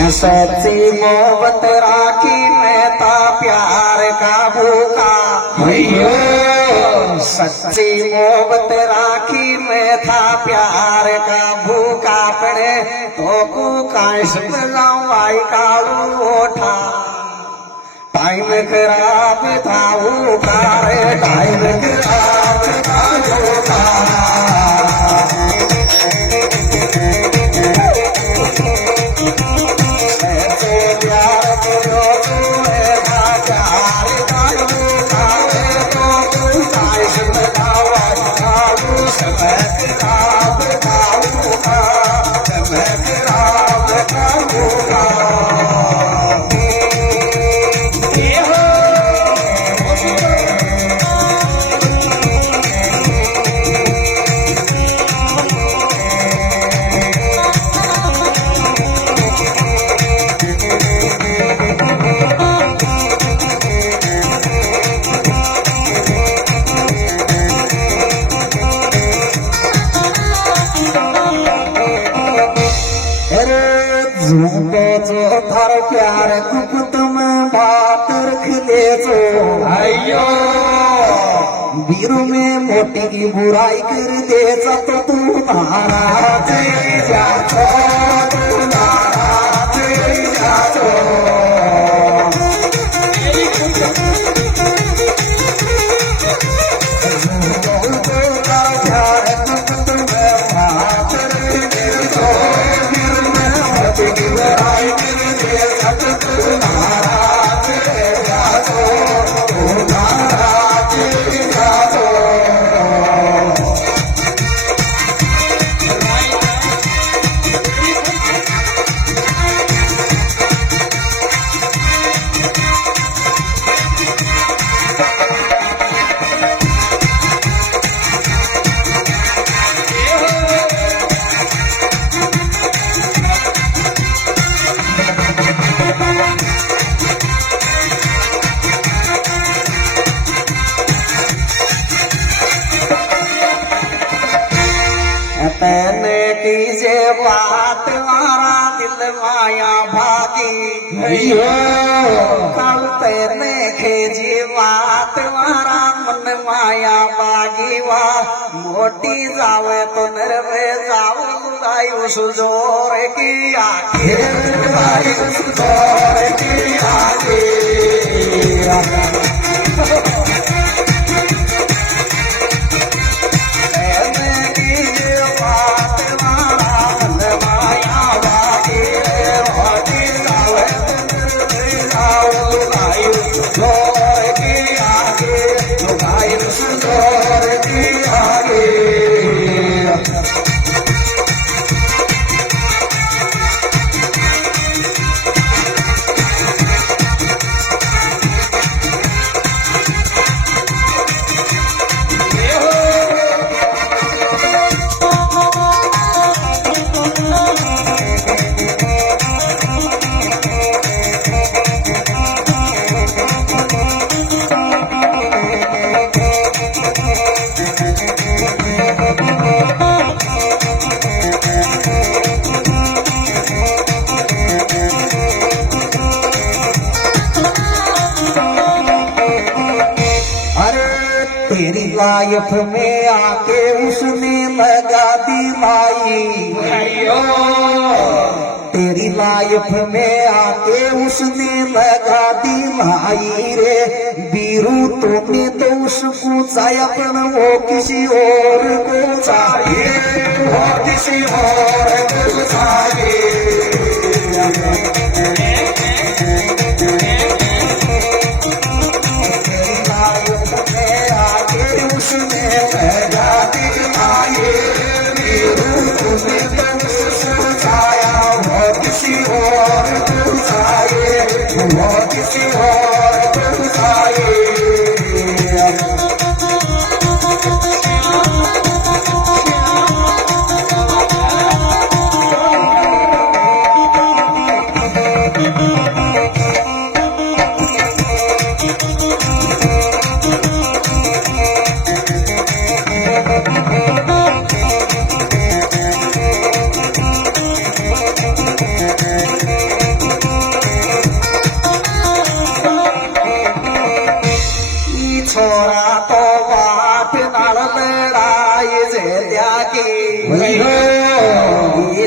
सच्ची मोहब्बत राखी मैं ता प्यार का भूखा भैया। सच्ची मोहब्बत राखी मैं था प्यार का भूखा पड़े तो को काश लाऊं आई कालू ओठा। टाइम खराब था वो कार टाइम खराब था वो कार। थार प्यार कुकुत में बात रख ले जो अयो बीरू में मोटी की बुराई कर दे तो तू नाराज जातो तू नाराज जातो। तैने कीजे बात मारा दिल माया भागी भैया। कल तैने खेजी बात मारा मन माया भागी वा। मोटी जावे तो नरवे जाओ उस जोर की आगे उस जोर की आगे। तेरी लाइफ में आके उसने लगा दी माई भैया। तेरी लाइफ में आके उसने लगा दी माई रे। बीरू तूने तो उसको चाहे अपना वो किसी और को चाहिए वो किसी और को चाहिए। किसी और को चाहिए वो किसी और को चाहिए।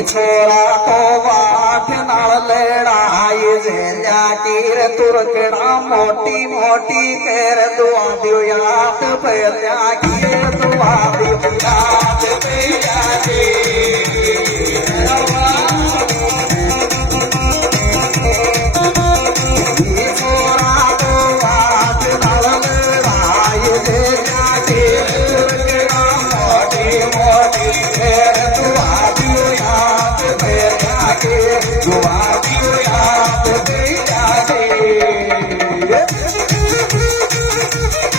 छोरा तो वाठ नाल लड़ाई जेल्या तीर तुरकड़ा मोटी मोटी कर दुआ दियो याद पहल्या की दुआ दियो याद